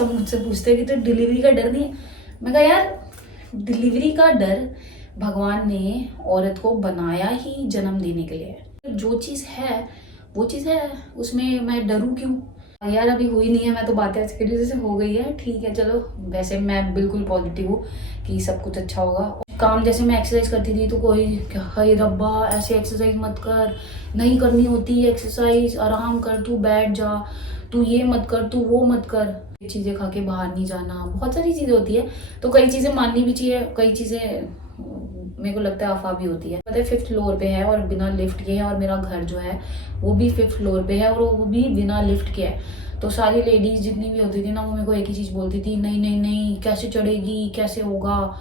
सब मुझसे पूछते हैं कि तो डिलीवरी का डर नहीं है। मैं कहा यार डिलीवरी का डर भगवान ने औरत को बनाया ही जन्म देने के लिए है। जो चीज़ है वो चीज़ है, उसमें मैं डरूं क्यों यार। अभी हुई नहीं है, मैं तो बातें ऐसे करी जैसे हो गई है, ठीक है चलो। वैसे मैं बिल्कुल पॉजिटिव हूँ कि सब कुछ अच्छा होगा। काम जैसे मैं एक्सरसाइज करती थी तो कोई हाय रब्बा ऐसे एक्सरसाइज मत कर, नहीं करनी होती एक्सरसाइज, आराम कर, तू बैठ जा, तू ये मत कर, तू वो मत कर, चीज़ें खा के बाहर नहीं जाना, बहुत सारी चीज़ें होती है। तो कई चीज़ें माननी भी चाहिए, कई चीज़ें मेरे को लगता है अफवाह भी होती है। पता है 5th फ्लोर पे है और बिना लिफ्ट के है, और मेरा घर जो है वो भी 5th फ्लोर पे है और वो भी बिना लिफ्ट के है। तो सारी लेडीज जितनी भी होती थी ना, वो मेरे को एक ही चीज़ बोलती थी, नहीं नहीं नहीं कैसे चढ़ेगी, कैसे होगा।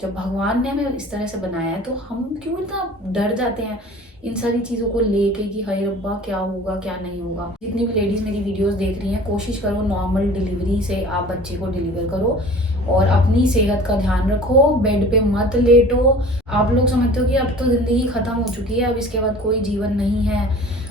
जब भगवान ने हमें इस तरह से बनाया है तो हम क्यों इतना डर जाते हैं इन सारी चीज़ों को लेके कि हाय रब्बा क्या होगा क्या नहीं होगा। जितनी भी लेडीज़ मेरी वीडियोस देख रही हैं, कोशिश करो नॉर्मल डिलीवरी से आप बच्चे को डिलीवर करो और अपनी सेहत का ध्यान रखो, बेड पे मत लेटो। आप लोग समझते हो कि अब तो ज़िंदगी ख़त्म हो चुकी है, अब इसके बाद कोई जीवन नहीं है,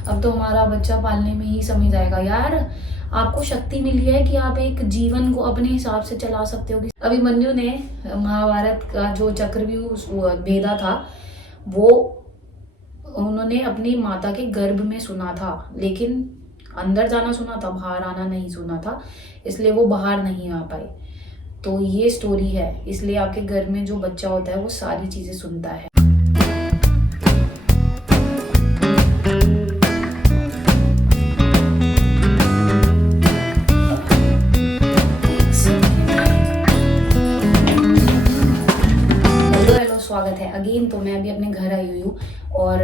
अब तो हमारा बच्चा पालने में ही समय जाएगा। यार आपको शक्ति मिली है कि आप एक जीवन को अपने हिसाब से चला सकते हो। अभी मंजू ने महाभारत का जो चक्रव्यूह भेदा था वो उन्होंने अपनी माता के गर्भ में सुना था, लेकिन अंदर जाना सुना था, बाहर आना नहीं सुना था, इसलिए वो बाहर नहीं आ पाए। तो ये स्टोरी है, इसलिए आपके घर में जो बच्चा होता है वो सारी चीज़ें सुनता है। स्वागत है अगेन। तो मैं अभी अपने घर आई हुई हूँ और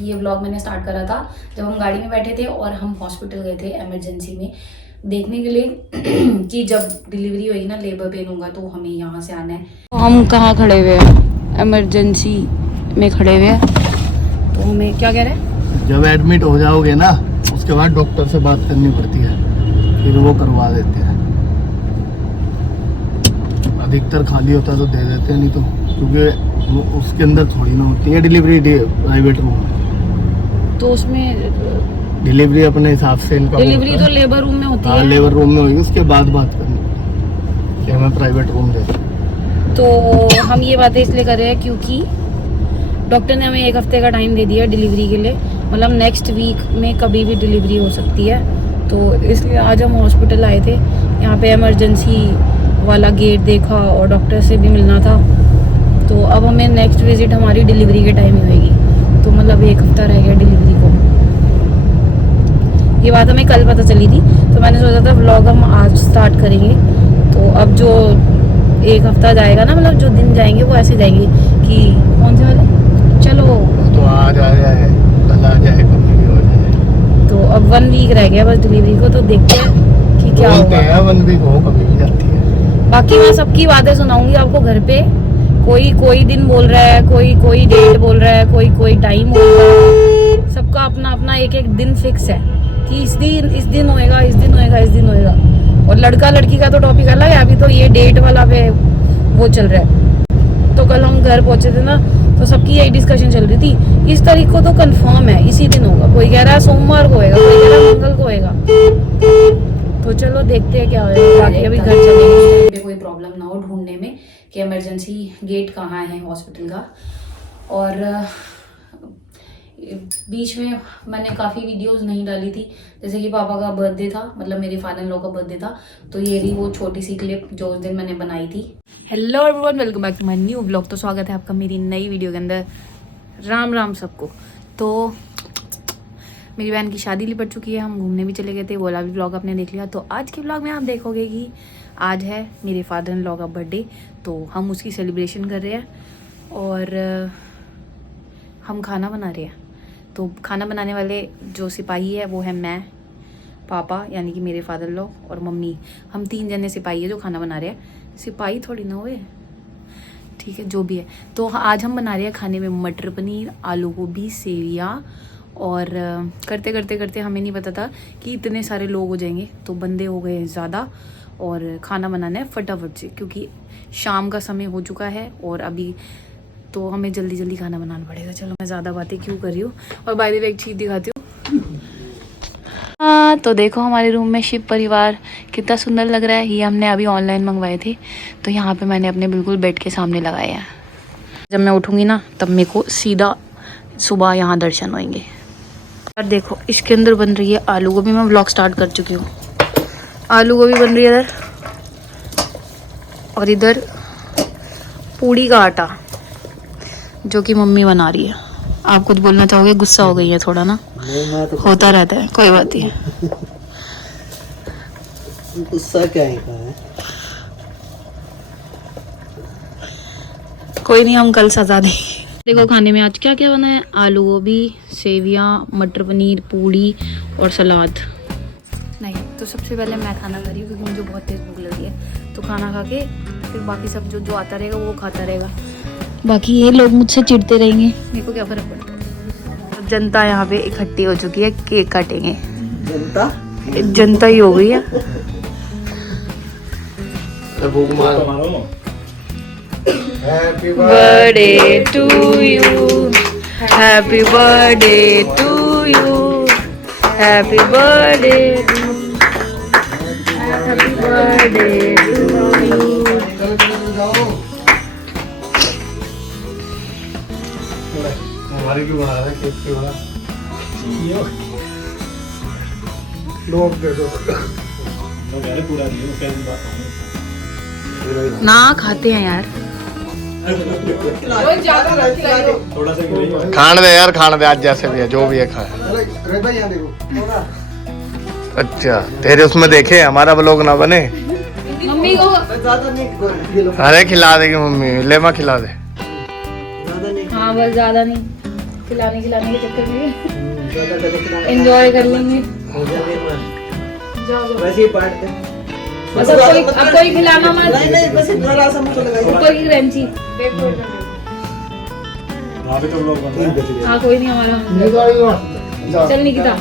ये व्लॉग मैंने स्टार्ट करा था जब हम गाड़ी में बैठे थे और हम हॉस्पिटल गए थे इमरजेंसी में देखने के लिए कि जब डिलीवरी होगी ना, लेबर पेन होगा तो हमें यहाँ से आना है। तो हम कहाँ खड़े हुए हैं? इमरजेंसी में खड़े हुए हैं। तो हमें क्या कह रहे हैं, जब एडमिट हो जाओगे ना उसके बाद डॉक्टर से बात करनी पड़ती है, फिर वो करवा देते हैं। अधिकतर खाली होता तो दे देते हैं, नहीं तो क्योंकि वो उसके अंदर थोड़ी ना होती है डिलीवरी, प्राइवेट रूम। तो उसमें डिलीवरी अपने हिसाब से इनका डिलीवरी तो लेबर रूम में होती है। लेबर रूम में होगी, उसके बाद बात करनी पड़ती है कि हमें प्राइवेट रूम दे। तो हम ये बातें इसलिए कर रहे हैं क्योंकि डॉक्टर ने हमें 1 हफ्ते का टाइम दे दिया डिलीवरी के लिए, मतलब नेक्स्ट वीक में कभी भी डिलीवरी हो सकती है। तो इसलिए आज हम हॉस्पिटल आए थे, यहाँ पे इमरजेंसी वाला गेट देखा और डॉक्टर से भी मिलना था। तो अब हमें नेक्स्ट विजिट हमारी डिलीवरी के टाइम ही होगी, तो मतलब 1 हफ्ता रह गया डिलीवरी को। ये बात हमें कल पता चली थी, तो मैंने सोचा था व्लॉग हम आज स्टार्ट करेंगे। तो अब जो 1 हफ्ता जाएगा ना, मतलब जो दिन जाएंगे वो ऐसे जाएंगे कि कौन से वाले, चलो तो आज आ जाए, कल आ जाए, कभी भी हो जाए। तो अब 1 वीक रह गया बस डिलीवरी को, तो देखते हैं कि क्या होगा। 1 वीक हो, कभी भी जाती है। बाकी मैं सबकी बातें सुनाऊंगी आपको घर पे। कोई दिन बोल रहा है, कोई डेट बोल रहा है, कोई टाइम बोल रहा है। सबका अपना अपना एक दिन फिक्स है कि इस दिन होएगा, इस दिन होएगा, इस दिन होएगा। और लड़का लड़की का तो टॉपिक अलग है, अभी तो ये डेट वाला पे वो चल रहा है। तो कल हम घर पहुंचे थे ना, तो सबकी यही डिस्कशन चल रही थी। इस तारीख को तो कंफर्म है इसी दिन होगा, कोई कह रहा है सोमवार को होएगा, कोई कह रहा है मंगल को होएगा। तो चलो देखते हैं क्या होगा। बाकी अभी घर चलेंगे, कोई प्रॉब्लम ना हो ढूंढने में कि इमरजेंसी गेट कहाँ है हॉस्पिटल का। और बीच में मैंने काफ़ी वीडियोस नहीं डाली थी, जैसे कि पापा का बर्थडे था, मतलब मेरे फादर इन लॉ का बर्थडे था, तो ये रही वो छोटी सी क्लिप जो उस दिन मैंने बनाई थी। Hello everyone, welcome back to my new vlog. तो स्वागत है आपका मेरी नई वीडियो के अंदर। राम राम सबको। तो मेरी बहन की शादी लिपट चुकी है, हम घूमने भी चले गए थे, वो वाला भी व्लॉग आपने देख लिया। तो आज के व्लॉग में आप देखोगे कि आज है मेरे फादर इन लॉ का बर्थडे, तो हम उसकी सेलिब्रेशन कर रहे हैं और हम खाना बना रहे हैं। तो खाना बनाने वाले जो सिपाही है वो है मैं, पापा यानी कि मेरे फादर इन लॉ और मम्मी। हम 3 जने सिपाही है जो खाना बना रहे हैं। सिपाही थोड़ी ना हुए, ठीक है जो भी है। तो आज हम बना रहे हैं खाने में मटर पनीर, आलू गोभी, सेवियाँ। और करते करते हमें नहीं पता था कि इतने सारे लोग हो जाएंगे, तो बंदे हो गए ज़्यादा और खाना बनाना है फटाफट से, क्योंकि शाम का समय हो चुका है और अभी तो हमें जल्दी जल्दी खाना बनाना पड़ेगा। चलो मैं ज़्यादा बातें क्यों कर रही हूँ। और बाय द वे एक चीज़ दिखाती हूँ, तो देखो हमारे रूम में शिव परिवार कितना सुंदर लग रहा है। ये हमने अभी ऑनलाइन मंगवाए थे, तो यहाँ पे मैंने अपने बिल्कुल बेड के सामने लगाए हैं। जब मैं उठूँगी ना तब मेरे को सीधा सुबह यहाँ दर्शन होंगे। यार देखो इसके अंदर बन रही है आलू गोभी। मैं व्लॉग स्टार्ट कर चुकी हूँ। आलू गोभी बन रही है इधर, और इधर पूड़ी का आटा जो कि मम्मी बना रही है। आप कुछ बोलना चाहोगे? गुस्सा हो गई है थोड़ा ना? तो होता रहता है, कोई बात नहीं। गुस्सा क्या है? कोई नहीं, हम कल सजा देंगे। देखो खाने में आज क्या क्या बना है। आलू गोभी, सेवियां, मटर पनीर, पूड़ी और सलाद। नहीं तो सबसे पहले मैं खाना खा रही हूँ क्योंकि मुझे बहुत तेज़ भूख लगी है। तो खाना खा के फिर बाकी सब जो आता रहेगा वो खाता रहेगा। बाकी ये लोग मुझसे चिढ़ते रहेंगे, मेरे को क्या फ़र्क पड़ता है। जनता यहाँ पे इकट्ठी हो चुकी है, केक काटेंगे। जनता ही हो गई है। Happy birthday to you, happy birthday to you, happy birthday, happy birthday to you. हमारे क्यों बना रहा है केक क्यों बना? लोग दे दो पूरा ना खाते हैं यार। खान दे यार, खान दे। आज जैसे भी है, जो भी है खाए। अच्छा तेरे उसमें देखे हमारा ब्लॉग ना बने। मम्मी को अरे खिला देगी मम्मी, ले माँ खिला दे। हाँ बस ज़्यादा नहीं, खिलाने के चक्कर में एंजॉय कर लेंगे। बस अब कोई खिलाना मत। नहीं बस जरा सा मुझे लगा ऊपर की क्रंची। हाँ कोई नहीं हमारा। चल निकिता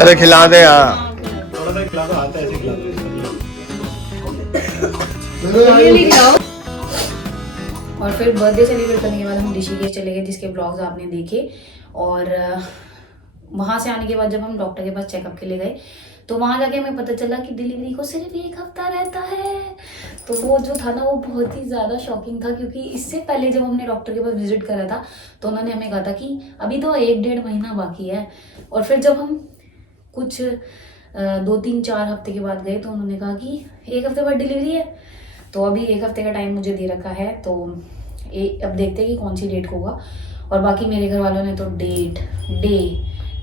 अरे खिला दे यार। और फिर बर्थडे सेलिब्रेट करने के बाद हम ऋषिकेश चले गए, जिसके ब्लॉग्स आपने देखे। और वहाँ से आने के बाद जब हम डॉक्टर के पास चेकअप के लिए गए तो वहाँ जाके हमें पता चला कि डिलीवरी को सिर्फ 1 हफ्ता रहता है। तो वो जो था ना वो बहुत ही ज़्यादा शॉकिंग था, क्योंकि इससे पहले जब हमने डॉक्टर के पास विजिट करा था तो उन्होंने हमें कहा था कि अभी तो 1-1.5 महीना बाकी है। और फिर जब हम कुछ 2-3-4 हफ्ते के बाद गए तो उन्होंने कहा कि 1 हफ्ते बाद डिलीवरी है। तो अभी 1 हफ्ते का टाइम मुझे दे रखा है, तो अब देखते हैं कि कौन सी डेट को होगा। और बाकी मेरे घर वालों ने तो डेट, डे,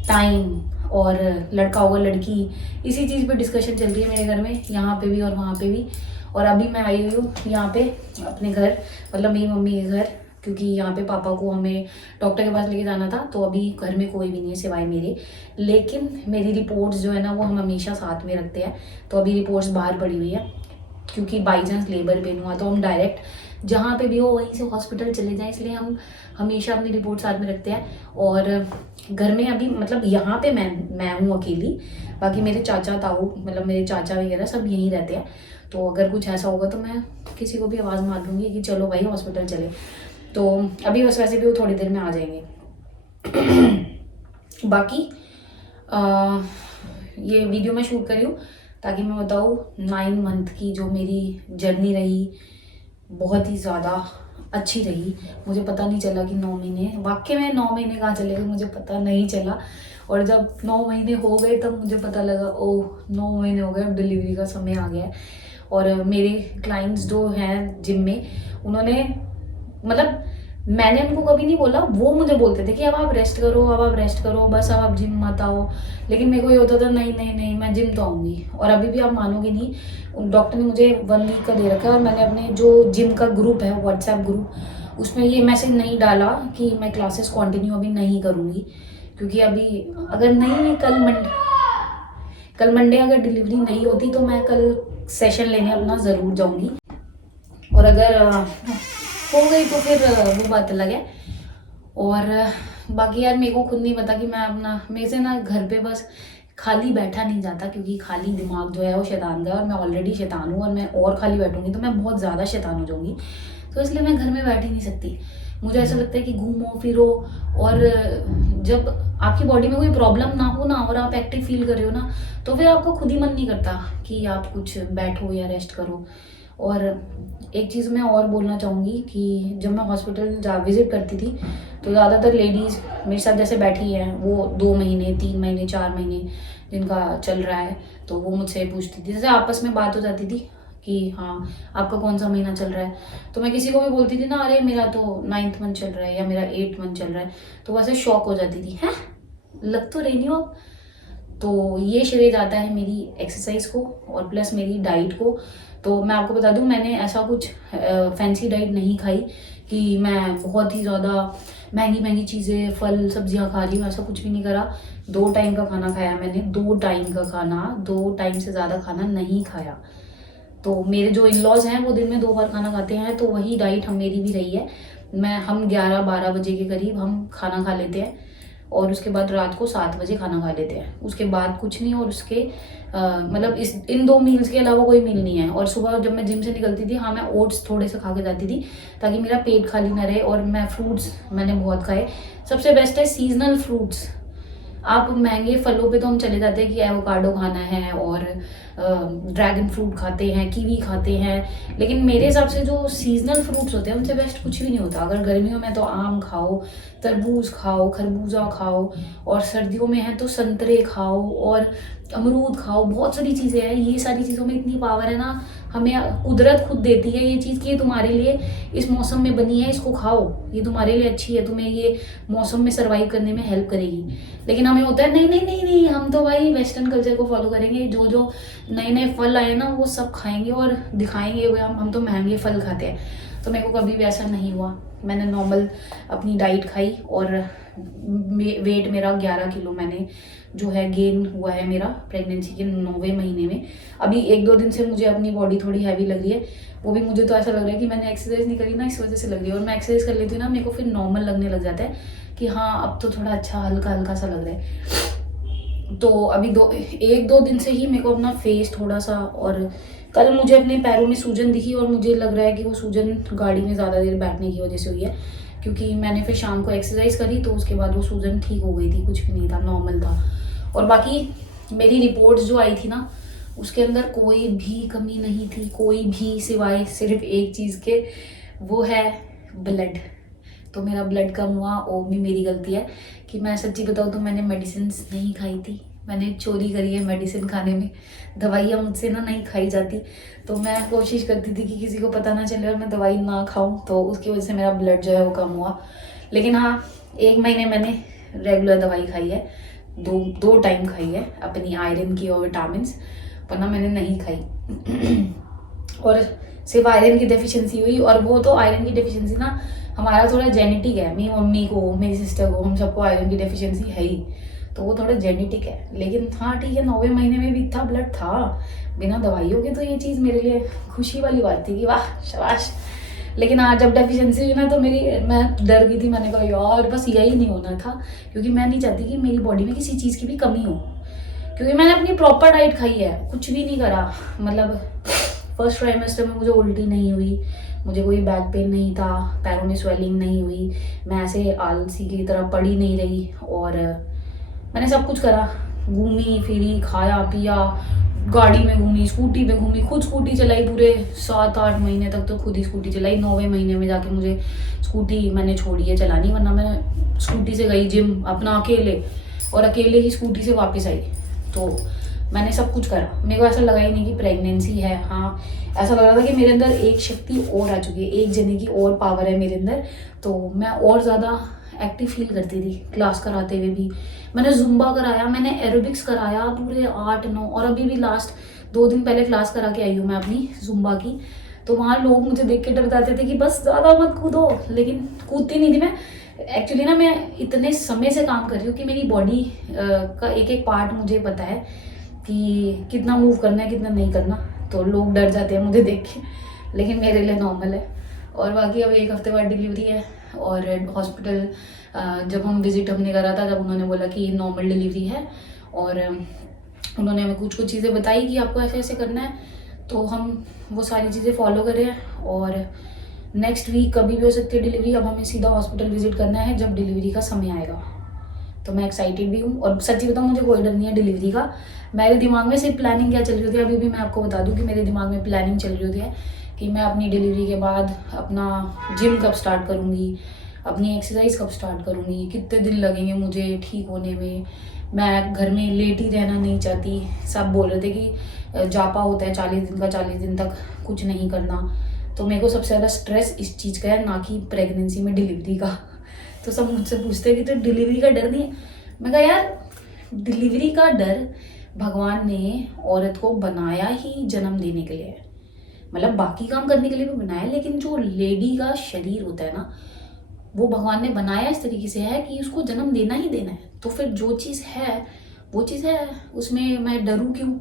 टाइम और लड़का होगा लड़की, इसी चीज़ पे डिस्कशन चल रही है मेरे घर में, यहाँ पे भी और वहाँ पे भी। और अभी मैं आई हुई हूँ यहाँ पे अपने घर, मतलब मेरी मम्मी के घर, क्योंकि यहाँ पे पापा को हमें डॉक्टर के पास लेके जाना था। तो अभी घर में कोई भी नहीं है सिवाय मेरे, लेकिन मेरी रिपोर्ट्स जो है ना वो हम हमेशा साथ में रखते हैं। तो अभी रिपोर्ट्स बाहर पड़ी हुई है, क्योंकि बाई चांस लेबर पेन हुआ तो हम डायरेक्ट जहाँ पे भी हो वहीं से हॉस्पिटल चले जाएं, इसलिए हम हमेशा अपनी रिपोर्ट साथ में रखते हैं। और घर में अभी मतलब यहाँ पे मैं हूँ अकेली, बाकी मेरे चाचा ताऊ मतलब मेरे चाचा वगैरह सब यहीं रहते हैं। तो अगर कुछ ऐसा होगा तो मैं किसी को भी आवाज़ मार दूँगी कि चलो भाई हॉस्पिटल चले। तो अभी बस वैसे भी वो थोड़ी देर में आ जाएंगे। बाकी ये वीडियो मैं शूट करी हूँ ताकि मैं बताऊँ 9 मंथ की जो मेरी जर्नी रही, बहुत ही ज़्यादा अच्छी रही। मुझे पता नहीं चला कि 9 महीने, वाकई में 9 महीने कहाँ चले गए मुझे पता नहीं चला। और जब 9 महीने हो गए तब मुझे पता लगा ओह 9 महीने हो गए, अब डिलीवरी का समय आ गया है। और मेरे क्लाइंट्स जो हैं जिम में, उन्होंने मतलब मैंने उनको कभी नहीं बोला, वो मुझे बोलते थे कि अब आप रेस्ट करो, अब आप रेस्ट करो, बस अब आप जिम मत आओ। लेकिन मेरे को ये होता था नहीं नहीं नहीं मैं जिम तो आऊँगी। और अभी भी आप मानोगे नहीं, डॉक्टर ने मुझे 1 वीक का दे रखा है और मैंने अपने जो जिम का ग्रुप है व्हाट्सएप ग्रुप, उसमें ये मैसेज नहीं डाला कि मैं क्लासेस कंटिन्यू अभी नहीं करूँगी, क्योंकि अभी अगर नहीं कल मंडे अगर डिलीवरी नहीं होती तो मैं कल सेशन लेने अपना ज़रूर जाऊँगी। और अगर हो गई तो फिर वो बात अलग है। और बाकी यार मेरे को खुद नहीं पता कि मैं अपना, मेरे से ना घर पे बस खाली बैठा नहीं जाता, क्योंकि खाली दिमाग जो है वो शैतान का है और मैं ऑलरेडी शैतान हूँ। और मैं और खाली बैठूंगी तो मैं बहुत ज़्यादा शैतान हो जाऊँगी, तो इसलिए मैं घर में बैठ ही नहीं सकती। मुझे ऐसा लगता है कि घूमो फिरो, और जब आपकी बॉडी में कोई प्रॉब्लम ना हो और आप एक्टिव फील कर रहे हो ना, तो फिर आपका खुद ही मन नहीं करता कि आप कुछ बैठो या रेस्ट करो। और एक चीज़ मैं और बोलना चाहूँगी कि जब मैं हॉस्पिटल विज़िट करती थी तो ज़्यादातर लेडीज़ मेरे साथ जैसे बैठी हैं, वो 2 महीने 3 महीने 4 महीने जिनका चल रहा है, तो वो मुझसे पूछती थी, जैसे आपस में बात हो जाती थी कि हाँ आपका कौन सा महीना चल रहा है, तो मैं किसी को भी बोलती थी ना, अरे मेरा तो 9th मंथ चल रहा है या मेरा 8th मंथ चल रहा है, तो वैसे शॉक हो जाती थी, हैं लग तो रही नहीं हो। तो ये श्रेय जाता है मेरी एक्सरसाइज को और प्लस मेरी डाइट को। तो मैं आपको बता दूं, मैंने ऐसा कुछ फैंसी डाइट नहीं खाई कि मैं बहुत ही ज़्यादा महंगी महंगी चीज़ें फल सब्जियां खा रही हूँ, ऐसा कुछ भी नहीं करा। 2 टाइम का खाना खाया मैंने, 2 टाइम का खाना, 2 टाइम से ज़्यादा खाना नहीं खाया। तो मेरे जो इन लॉज हैं वो दिन में 2 बार खाना खाते हैं, तो वही डाइट मेरी भी रही है। हम 11-12 बजे के करीब हम खाना खा लेते हैं और उसके बाद रात को 7 बजे खाना खा लेते हैं, उसके बाद कुछ नहीं। और उसके मतलब इन 2 मील्स के अलावा कोई मील नहीं है। और सुबह जब मैं जिम से निकलती थी, हाँ मैं ओट्स थोड़े से खा के जाती थी ताकि मेरा पेट खाली ना रहे। और मैं फ्रूट्स मैंने बहुत खाए। सबसे बेस्ट है सीजनल फ्रूट्स। आप महंगे फलों पे तो हम चले जाते हैं कि एवोकाडो खाना है और ड्रैगन फ्रूट खाते हैं, कीवी खाते हैं, लेकिन मेरे हिसाब से जो सीजनल फ्रूट्स होते हैं उनसे बेस्ट कुछ भी नहीं होता। अगर गर्मियों में तो आम खाओ, तरबूज खाओ, खरबूजा खाओ, और सर्दियों में है तो संतरे खाओ और अमरूद खाओ। बहुत सारी चीज़ें हैं, ये सारी चीज़ों में इतनी पावर है ना, हमें कुदरत खुद देती है ये चीज़ कि ये तुम्हारे लिए इस मौसम में बनी है, इसको खाओ, ये तुम्हारे लिए अच्छी है, तुम्हें ये मौसम में सर्वाइव करने में हेल्प करेगी। लेकिन हमें होता है नहीं नहीं नहीं नहीं, हम तो भाई वेस्टर्न कल्चर को फॉलो करेंगे, जो जो नए नए फल आए ना वो सब खाएंगे और दिखाएंगे हम तो महंगे फल खाते हैं। तो मेरे को कभी भी ऐसा नहीं हुआ। मैंने नॉर्मल अपनी डाइट खाई और वेट मेरा 11 किलो मैंने जो है गेन हुआ है मेरा प्रेगनेंसी के 9वें महीने में। अभी 1-2 दिन से मुझे अपनी बॉडी थोड़ी हैवी लग रही है, वो भी मुझे तो ऐसा लग रहा है कि मैंने एक्सरसाइज नहीं करी ना, इस वजह से लग रही है। और मैं एक्सरसाइज कर लेती हूँ ना, मेरे को फिर नॉर्मल लगने लग जाता है कि हाँ अब तो थोड़ा अच्छा हल्का हल्का सा लग रहा है। तो अभी 1-2 दिन से ही मेरे को अपना फेस थोड़ा सा, और कल मुझे अपने पैरों में सूजन दिखी और मुझे लग रहा है कि वो सूजन गाड़ी में ज़्यादा देर बैठने की वजह से हुई है, क्योंकि मैंने फिर शाम को एक्सरसाइज करी तो उसके बाद वो सूजन ठीक हो गई थी, कुछ भी नहीं था, नॉर्मल था। और बाकी मेरी रिपोर्ट्स जो आई थी ना, उसके अंदर कोई भी कमी नहीं थी, कोई भी, सिवाय सिर्फ एक चीज़ के, वो है ब्लड। तो मेरा ब्लड कम हुआ, वो भी मेरी गलती है कि मैं सच्ची बताऊँ तो मैंने मेडिसिन नहीं खाई थी, मैंने चोरी करी है मेडिसिन खाने में। दवाइयाँ मुझसे ना नहीं खाई जाती, तो मैं कोशिश करती थी कि किसी को पता ना चले और मैं दवाई ना खाऊं, तो उसकी वजह से मेरा ब्लड जो है वो कम हुआ। लेकिन हाँ 1 महीने मैंने रेगुलर दवाई खाई है, 2 टाइम खाई है अपनी आयरन की और विटामिन्स, वरना मैंने नहीं खाई। और सिर्फ आयरन की डेफिशिएंसी हुई, और वो तो आयरन की डेफिशिएंसी ना हमारा थोड़ा जेनेटिक है, मेरी मम्मी को, मेरी सिस्टर को, हम सबको आयरन की डेफिशिएंसी है ही, तो वो थोड़ा जेनेटिक है। लेकिन हाँ ठीक है, 9वें महीने में भी इतना ब्लड था बिना दवाइयों के, तो ये चीज़ मेरे लिए खुशी वाली बात थी कि वाह शाबाश। लेकिन हाँ जब डेफिशिएंसी हुई ना तो मैं डर गई थी, मैंने कहा यार बस यही नहीं होना था, क्योंकि मैं नहीं चाहती कि मेरी बॉडी में किसी चीज़ की भी कमी हो, क्योंकि मैंने अपनी प्रॉपर डाइट खाई है, कुछ भी नहीं करा। मतलब फर्स्ट ट्राइमेस्टर में मुझे उल्टी नहीं हुई, मुझे कोई बैक पेन नहीं था, पैरों में स्वेलिंग नहीं हुई, मैं ऐसे आलसी की तरह पड़ी नहीं रही, और मैंने सब कुछ करा, घूमी फिरी, खाया पिया, गाड़ी में घूमी, स्कूटी पे घूमी, खुद स्कूटी चलाई पूरे 7-8 महीने तक, तो खुद ही स्कूटी चलाई। 9वें महीने में जाके मुझे स्कूटी मैंने छोड़ी है चलानी, वरना मैं स्कूटी से गई जिम अपना अकेले, और अकेले ही स्कूटी से वापस आई। तो मैंने सब कुछ करा, मेरे को ऐसा लगा ही नहीं कि प्रेगनेंसी है। हाँ ऐसा लग रहा था कि मेरे अंदर एक शक्ति और आ चुकी है, एक जने की और पावर है मेरे अंदर, तो मैं और ज़्यादा एक्टिव फील करती थी। क्लास कराते हुए भी मैंने जुम्बा कराया, मैंने एरोबिक्स कराया पूरे 8-9, और अभी भी लास्ट 2 दिन पहले क्लास करा के आई हूँ मैं अपनी जुम्बा की। तो वहाँ लोग मुझे देख के डर जाते थे कि बस ज़्यादा मत कूदो, लेकिन कूदती नहीं थी मैं। एक्चुअली ना मैं इतने समय से काम कर रही हूँ कि मेरी बॉडी का एक एक पार्ट मुझे पता है कि कितना मूव करना है कितना नहीं करना, तो लोग डर जाते हैं मुझे देख के, लेकिन मेरे लिए नॉर्मल है। और बाकी अब 1 हफ्ते बाद डिलीवरी है, और हॉस्पिटल जब हम विजिट हमने करा था तब उन्होंने बोला कि नॉर्मल डिलीवरी है, और उन्होंने हमें कुछ चीज़ें बताई कि आपको ऐसे ऐसे करना है, तो हम वो सारी चीज़ें फॉलो करें। और नेक्स्ट वीक कभी भी हो सकती है डिलीवरी। अब हमें सीधा हॉस्पिटल विजिट करना है जब डिलीवरी का समय आएगा। तो मैं एक्साइटेड भी हूँ और सच्ची बताऊँ मुझे कोई डर नहीं है डिलीवरी का। मेरे दिमाग में सिर्फ प्लानिंग क्या चल रही होती है, अभी भी मैं आपको बता दूँ कि मेरे दिमाग में प्लानिंग चल रही होती है कि मैं अपनी डिलीवरी के बाद अपना जिम कब स्टार्ट करूँगी, अपनी एक्सरसाइज कब स्टार्ट करूँगी, कितने दिन लगेंगे मुझे ठीक होने में। मैं घर में लेट ही रहना नहीं चाहती। सब बोल रहे थे कि जापा होता है 40 दिन का, 40 दिन तक कुछ नहीं करना। तो मेरे को सबसे ज़्यादा स्ट्रेस इस चीज़ का है, ना कि प्रेगनेंसी में डिलीवरी का। तो सब मुझसे पूछते हैं कि तो डिलीवरी का डर नहीं है। मैं कहा यार डिलीवरी का डर भगवान ने औरत को बनाया ही जन्म देने के लिए है। मतलब बाकी काम करने के लिए भी बनाया है, लेकिन जो लेडी का शरीर होता है ना, वो भगवान ने बनाया इस तरीके से है कि उसको जन्म देना ही देना है। तो फिर जो चीज़ है वो चीज़ है, उसमें मैं डरूं क्यों?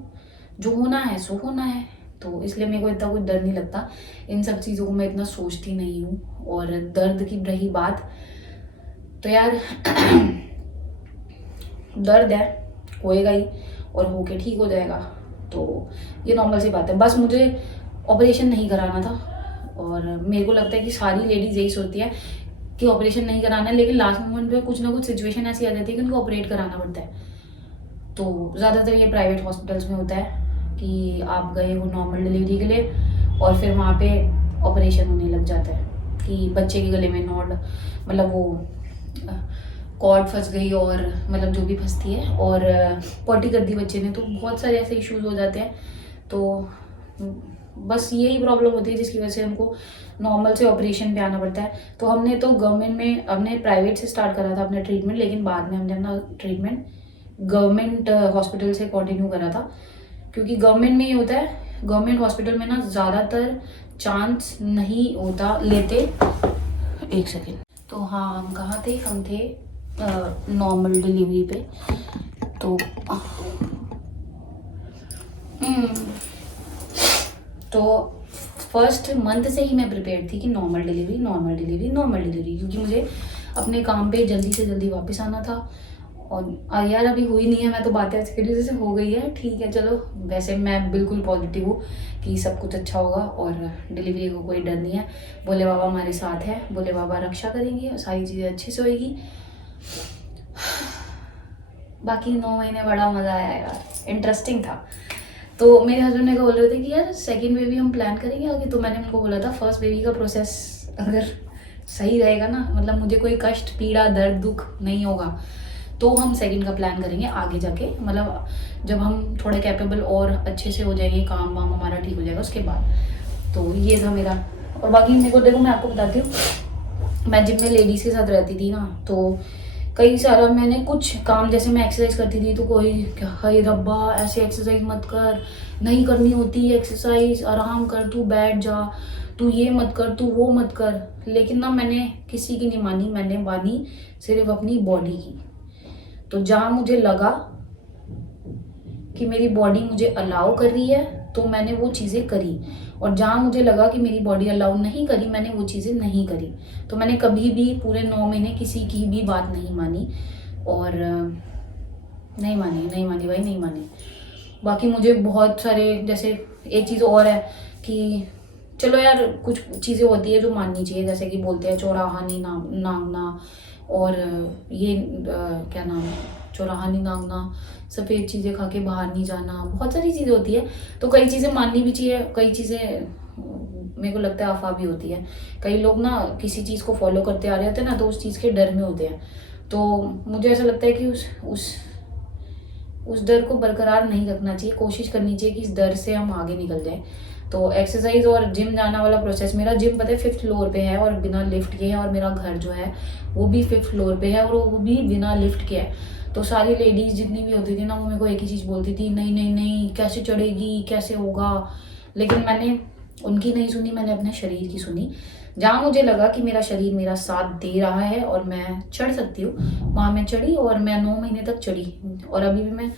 जो होना है सो होना है। तो इसलिए मेरे को इतना कुछ डर नहीं लगता। इन सब चीज़ों को मैं इतना सोचती नहीं हूँ। और दर्द की रही बात, तो यार दर्द है, होएगा ही और होके ठीक हो जाएगा। तो ये नॉर्मल सी बात है। बस मुझे ऑपरेशन नहीं कराना था। और मेरे को लगता है कि सारी लेडीज यही सोचती है कि ऑपरेशन नहीं कराना है, लेकिन लास्ट मोमेंट पे कुछ ना कुछ सिचुएशन ऐसी आ जाती है कि उनको ऑपरेट कराना पड़ता है। तो ज़्यादातर ये प्राइवेट हॉस्पिटल्स में होता है कि आप गए हो नॉर्मल डिलीवरी के लिए और फिर वहाँ पे ऑपरेशन होने लग जाता है कि बच्चे के गले में नॉड, मतलब वो कॉर्ड फंस गई और मतलब जो भी फंसती है और पॉटी कर दी बच्चे ने, तो बहुत सारे ऐसे इश्यूज हो जाते हैं। तो बस यही प्रॉब्लम होती है जिसकी वजह से हमको नॉर्मल से ऑपरेशन पे आना पड़ता है। तो हमने तो गवर्नमेंट में, हमने प्राइवेट से स्टार्ट करा था अपना ट्रीटमेंट, लेकिन बाद में हमने अपना ट्रीटमेंट गवर्नमेंट हॉस्पिटल से कंटिन्यू करा था। क्योंकि गवर्नमेंट में ये होता है, गवर्नमेंट हॉस्पिटल में ना ज़्यादातर चांस नहीं होता लेते। एक सेकेंड। तो हाँ, हम कहाँ थे? हम थे नॉर्मल डिलीवरी पे। तो फर्स्ट मंथ से ही मैं प्रिपेयर थी कि normal delivery, normal delivery, normal delivery, क्योंकि मुझे अपने काम पे जल्दी से जल्दी वापस आना था। और यार अभी हुई नहीं है, मैं तो बातें ऐसी करी जैसे हो गई है, ठीक है चलो। वैसे मैं बिल्कुल पॉजिटिव हूँ कि सब कुछ अच्छा होगा और डिलीवरी को कोई डर नहीं है। भोले बाबा हमारे साथ है, भोले बाबा रक्षा करेंगे और सारी चीज़ें अच्छे से होएगी। बाकी 9 महीने बड़ा मज़ा आया यार, इंटरेस्टिंग था। तो मेरे हस्बैंड मेरे को बोल रहे थे कि यार सेकंड बेबी हम प्लान करेंगे आगे। तो मैंने उनको बोला था फर्स्ट बेबी का प्रोसेस अगर सही रहेगा ना, मतलब मुझे कोई कष्ट, पीड़ा, दर्द, दुख नहीं होगा, तो हम सेकंड का प्लान करेंगे आगे जाके। मतलब जब हम थोड़े कैपेबल और अच्छे से हो जाएंगे, काम वाम हमारा ठीक हो जाएगा उसके बाद। तो ये था मेरा। और बाकी मेरे को देखो, मैं आपको बताती हूँ, मैं जिम में लेडीज़ के साथ रहती थी ना, तो कई सारा मैंने कुछ काम, जैसे मैं एक्सरसाइज करती थी तो कोई हाय रब्बा ऐसे एक्सरसाइज मत कर, नहीं करनी होती एक्सरसाइज, आराम कर, तू बैठ जा, तू ये मत कर, तू वो मत कर। लेकिन ना मैंने किसी की नहीं मानी, मैंने मानी सिर्फ अपनी बॉडी की। तो जहाँ मुझे लगा कि मेरी बॉडी मुझे अलाउ कर रही है तो मैंने वो चीज़ें करी, और जहाँ मुझे लगा कि मेरी बॉडी अलाउ नहीं करी, मैंने वो चीज़ें नहीं करी। तो मैंने कभी भी पूरे 9 महीने किसी की भी बात नहीं मानी, और नहीं मानी भाई, नहीं मानी। बाकी मुझे बहुत सारे, जैसे एक चीज़ और है कि चलो यार कुछ चीज़ें होती है जो माननी चाहिए, जैसे कि बोलते हैं चौराहा नहीं नांगना, और ये क्या नाम है, चौराहा नहीं नांगना, सफ़ेद चीज़ें खा के बाहर नहीं जाना, बहुत सारी चीज़ें होती है। तो कई चीज़ें माननी भी चाहिए, कई चीज़ें मेरे को लगता है अफवाह भी होती है। कई लोग ना किसी चीज़ को फॉलो करते आ रहे होते हैं ना, तो उस चीज़ के डर में होते हैं। तो मुझे ऐसा लगता है कि उस डर को बरकरार नहीं रखना चाहिए, कोशिश करनी चाहिए कि इस डर से हम आगे निकल जाएं। तो एक्सरसाइज और जिम जाना वाला प्रोसेस, मेरा जिम पता है 5th फ्लोर पे है और बिना लिफ्ट के है, और मेरा घर जो है वो भी 5th फ्लोर पे है और वो भी बिना लिफ्ट के है। तो सारी लेडीज़ जितनी भी होती थी ना, वो मेरे को एक ही चीज़ बोलती थी, नहीं नहीं नहीं कैसे चढ़ेगी, कैसे होगा। लेकिन मैंने उनकी नहीं सुनी, मैंने अपने शरीर की सुनी। जहाँ मुझे लगा कि मेरा शरीर मेरा साथ दे रहा है और मैं चढ़ सकती हूँ, वहाँ मैं चढ़ी, और मैं 9 महीने तक चढ़ी। और अभी भी मैं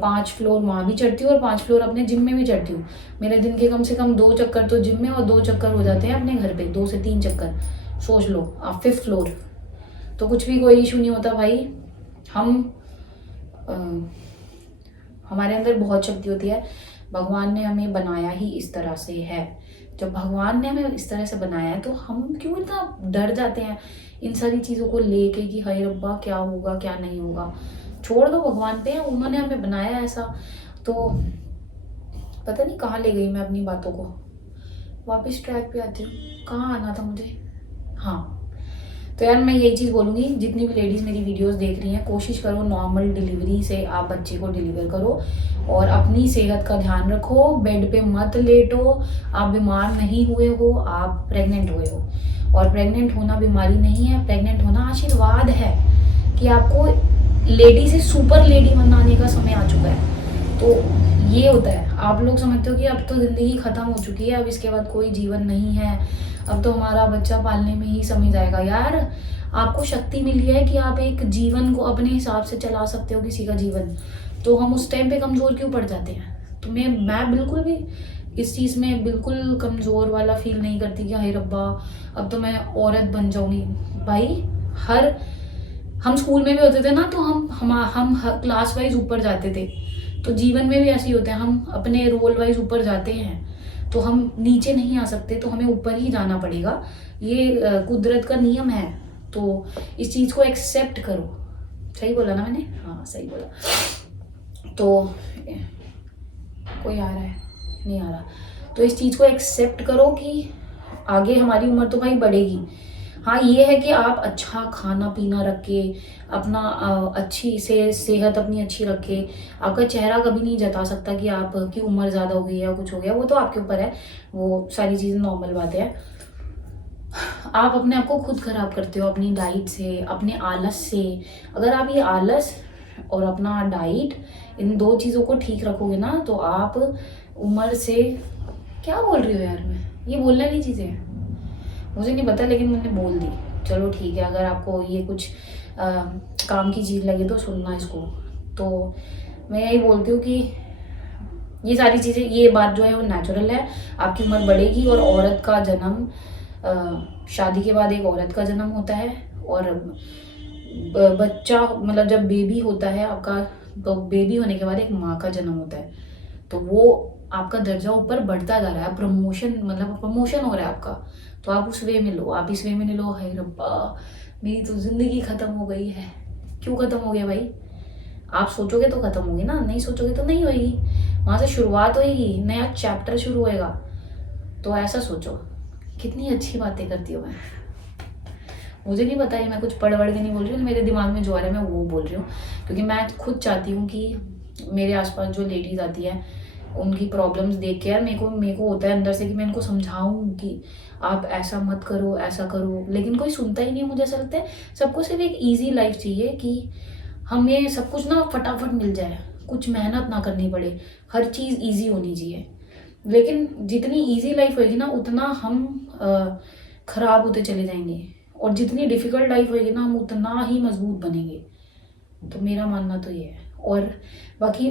5 फ्लोर वहाँ भी चढ़ती हूँ और 5 फ्लोर अपने जिम में भी चढ़ती हूँ। मेरे दिन के कम से कम 2 चक्कर तो जिम में और 2 चक्कर हो जाते हैं अपने घर पे, 2 से 3 चक्कर। सोच लो आप 5th फ्लोर, तो कुछ भी कोई इशू नहीं होता भाई। हमारे अंदर बहुत शक्ति होती है। भगवान ने हमें बनाया ही इस तरह से है। जब भगवान ने हमें इस तरह से बनाया है तो हम क्यों इतना डर जाते हैं इन सारी चीज़ों को लेके कि हाय रब्बा क्या होगा क्या नहीं होगा। छोड़ दो भगवान पे, उन्होंने हमें बनाया ऐसा। तो पता नहीं कहाँ ले गई मैं अपनी बातों को, वापस ट्रैक पे आती हूँ। कहाँ आना था मुझे? हाँ, तो यार मैं यही चीज़ बोलूँगी, जितनी भी लेडीज़ मेरी वीडियोस देख रही हैं, कोशिश करो नॉर्मल डिलीवरी से आप बच्चे को डिलीवर करो और अपनी सेहत का ध्यान रखो। बेड पे मत लेटो। आप बीमार नहीं हुए हो, आप प्रेग्नेंट हुए हो, और प्रेग्नेंट होना बीमारी नहीं है, प्रेग्नेंट होना आशीर्वाद है कि आपको लेडी से सुपर लेडी बनाने का समय आ चुका है। तो ये होता है, आप लोग समझते हो कि अब तो ज़िंदगी ख़त्म हो चुकी है, अब इसके बाद कोई जीवन नहीं है, अब तो हमारा बच्चा पालने में ही समय जाएगा। यार आपको शक्ति मिली है कि आप एक जीवन को अपने हिसाब से चला सकते हो, किसी का जीवन। तो हम उस टाइम पे कमज़ोर क्यों पड़ जाते हैं? तो मैं बिल्कुल भी इस चीज़ में बिल्कुल कमज़ोर वाला फील नहीं करती कि हाय रब्बा अब तो मैं औरत बन जाऊँगी। भाई हम स्कूल में भी होते थे ना, तो हम क्लास वाइज ऊपर जाते थे, तो जीवन में भी ऐसे ही होते हैं, हम अपने रोल वाइज ऊपर जाते हैं, तो हम नीचे नहीं आ सकते, तो हमें ऊपर ही जाना पड़ेगा। ये कुदरत का नियम है। तो इस चीज़ को एक्सेप्ट करो। सही बोला ना मैंने? हाँ सही बोला। तो कोई आ रहा है? नहीं आ रहा। तो इस चीज़ को एक्सेप्ट करो कि आगे हमारी उम्र तो भाई बढ़ेगी। हाँ ये है कि आप अच्छा खाना पीना रख के अपना अच्छी से सेहत अपनी अच्छी रखे। आपका चेहरा कभी नहीं जता सकता कि आपकी उम्र ज़्यादा हो गई है या कुछ हो गया, वो तो आपके ऊपर है, वो सारी चीज़ें नॉर्मल बातें हैं। आप अपने आप को खुद ख़राब करते हो अपनी डाइट से, अपने आलस से। अगर आप ये आलस और अपना डाइट इन दो चीज़ों को ठीक रखोगे ना, तो आप उम्र से क्या बोल रही हो यार, मैं ये बोलने वाली चीज़ें हैं मुझे नहीं पता, लेकिन मैंने बोल दी। चलो ठीक है, अगर आपको ये कुछ काम की चीज़ लगे तो सुनना इसको। तो मैं यही बोलती हूँ कि ये सारी चीज़ें, ये बात जो है वो नेचुरल है। आपकी उम्र बढ़ेगी और औरत का जन्म शादी के बाद एक औरत का जन्म होता है, और बच्चा मतलब जब बेबी होता है आपका, तो बेबी होने के बाद एक माँ का जन्म होता है। तो वो आपका दर्जा ऊपर बढ़ता जा रहा है, प्रमोशन मतलब प्रमोशन हो रहा है आपका। तो आप उस वे में लो, आप इस वे में नहीं लो हाय रब्बा मेरी तो ज़िंदगी ख़त्म हो गई है। क्यों ख़त्म हो गया भाई? आप सोचोगे तो ख़त्म होगी ना, नहीं सोचोगे तो नहीं होगी। वहाँ से शुरुआत होगी, नया चैप्टर शुरू होएगा। तो ऐसा सोचो। कितनी अच्छी बातें करती हूँ मैं, मुझे नहीं पता है, मैं कुछ पढ़ के नहीं बोल रही हूँ, मेरे दिमाग में जो आ रहा है मैं वो बोल रही हूँ, क्योंकि मैं खुद चाहती हूँ कि मेरे आसपास जो लेडीज़ आती हैं उनकी प्रॉब्लम्स देख के यार मेरे को होता है अंदर से कि मैं इनको समझाऊं कि आप ऐसा मत करो, ऐसा करो, लेकिन कोई सुनता ही नहीं है। मुझे ऐसा लगता है सबको सिर्फ एक ईजी लाइफ चाहिए कि हमें सब कुछ ना फटाफट मिल जाए, कुछ मेहनत ना करनी पड़े, हर चीज़ ईजी होनी चाहिए। लेकिन जितनी ईजी लाइफ होगी ना उतना हम ख़राब होते चले जाएंगे, और जितनी डिफ़िकल्ट लाइफ होगी ना हम उतना ही मजबूत बनेंगे। तो मेरा मानना तो ये है। और बाकी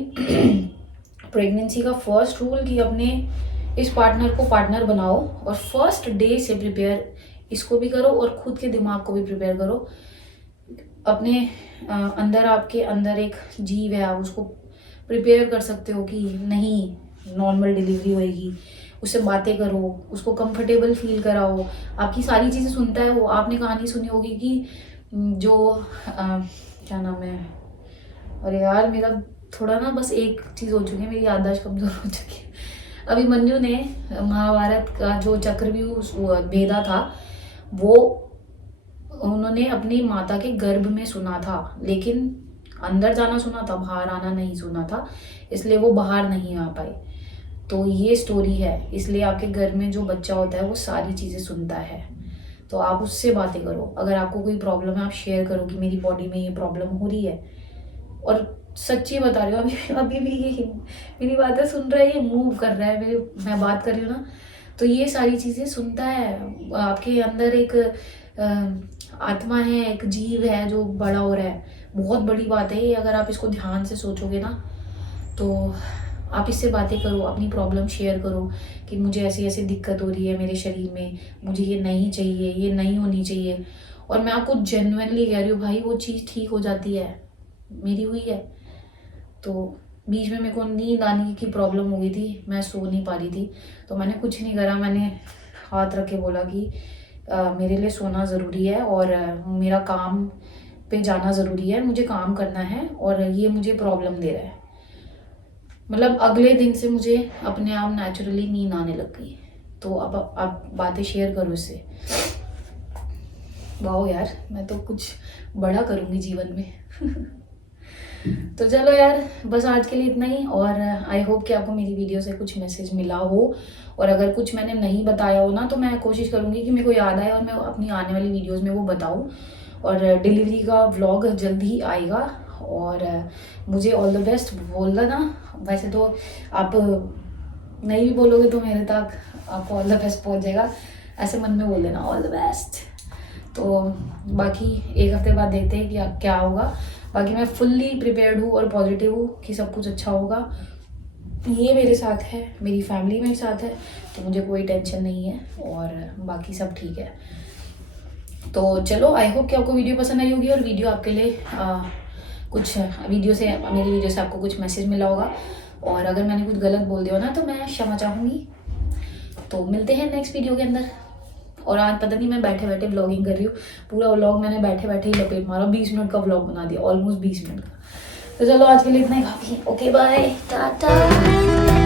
प्रेगनेंसी का फर्स्ट रूल कि अपने इस पार्टनर को पार्टनर बनाओ, और फर्स्ट डे से प्रिपेयर इसको भी करो और खुद के दिमाग को भी प्रिपेयर करो। अपने अंदर, आपके अंदर एक जीव है, आप उसको प्रिपेयर कर सकते हो कि नहीं नॉर्मल डिलीवरी होएगी, उससे बातें करो, उसको कंफर्टेबल फील कराओ, आपकी सारी चीज़ें सुनता है वो। आपने कहानी सुनी होगी कि जो क्या नाम है, अरे यार मेरा थोड़ा ना बस एक चीज़ हो चुकी है, मेरी याददाश्त कमज़ोर हो चुकी है। अभिमन्यु ने महाभारत का जो चक्रव्यूह भेदा था वो उन्होंने अपनी माता के गर्भ में सुना था, लेकिन अंदर जाना सुना था, बाहर आना नहीं सुना था, इसलिए वो बाहर नहीं आ पाए। तो ये स्टोरी है, इसलिए आपके घर में जो बच्चा होता है वो सारी चीज़ें सुनता है। तो आप उससे बातें करो। अगर आपको कोई प्रॉब्लम है आप शेयर करो कि मेरी बॉडी में ये प्रॉब्लम हो रही है, और सच्ची बता रही हूँ अभी भी ये मेरी बातें सुन रहा है, ये मूव कर रहा है, मैं बात कर रही हूँ ना, तो ये सारी चीज़ें सुनता है। आपके अंदर एक आत्मा है, एक जीव है जो बड़ा हो रहा है। बहुत बड़ी बात है ये, अगर आप इसको ध्यान से सोचोगे ना, तो आप इससे बातें करो, अपनी प्रॉब्लम शेयर करो कि मुझे ऐसी ऐसी दिक्कत हो रही है मेरे शरीर में, मुझे ये नहीं चाहिए, ये नहीं होनी चाहिए। और मैं आपको जेन्युइनली कह रही हूँ भाई, वो चीज़ ठीक हो जाती है, मेरी हुई है। तो बीच में मेरे को नींद आने की प्रॉब्लम हो गई थी, मैं सो नहीं पा रही थी। तो मैंने कुछ नहीं करा, मैंने हाथ रख के बोला कि मेरे लिए सोना ज़रूरी है और मेरा काम पे जाना ज़रूरी है, मुझे काम करना है और ये मुझे प्रॉब्लम दे रहा है। मतलब अगले दिन से मुझे अपने आप नेचुरली नींद आने लग गई। तो अब आप बातें शेयर करो इससे। वाह यार, मैं तो कुछ बड़ा करूँगी जीवन में। तो चलो यार, बस आज के लिए इतना ही। और आई होप कि आपको मेरी वीडियो से कुछ मैसेज मिला हो, और अगर कुछ मैंने नहीं बताया हो ना तो मैं कोशिश करूँगी कि मेरे को याद आए और मैं अपनी आने वाली वीडियोस में वो बताऊँ। और डिलीवरी का व्लॉग जल्द ही आएगा। और मुझे ऑल द बेस्ट बोल देना। वैसे तो आप नहीं भी बोलोगे तो मेरे तक आपको ऑल द बेस्ट पहुँच जाएगा, ऐसे मन में बोल देना ऑल द बेस्ट। तो बाकी एक हफ्ते बाद देखते हैं कि क्या होगा। बाकी मैं फुल्ली प्रिपेयर्ड हूँ और पॉजिटिव हूँ कि सब कुछ अच्छा होगा। ये मेरे साथ है, मेरी फैमिली मेरे साथ है, तो मुझे कोई टेंशन नहीं है और बाकी सब ठीक है। तो चलो, आई होप कि आपको वीडियो पसंद आई होगी और वीडियो आपके लिए कुछ मेरी वीडियो से आपको कुछ मैसेज मिला होगा। और अगर मैंने कुछ गलत बोल दिया हो ना तो मैं क्षमा चाहूँगी। तो मिलते हैं नेक्स्ट वीडियो के अंदर। और आज पता नहीं मैं बैठे बैठे व्लॉगिंग कर रही हूँ, पूरा व्लॉग मैंने बैठे बैठे ही लपेट मारा, 20 मिनट का व्लॉग बना दिया, ऑलमोस्ट 20 मिनट का। तो चलो आज के लिए इतना ही काफ़ी। Okay bye, Tata.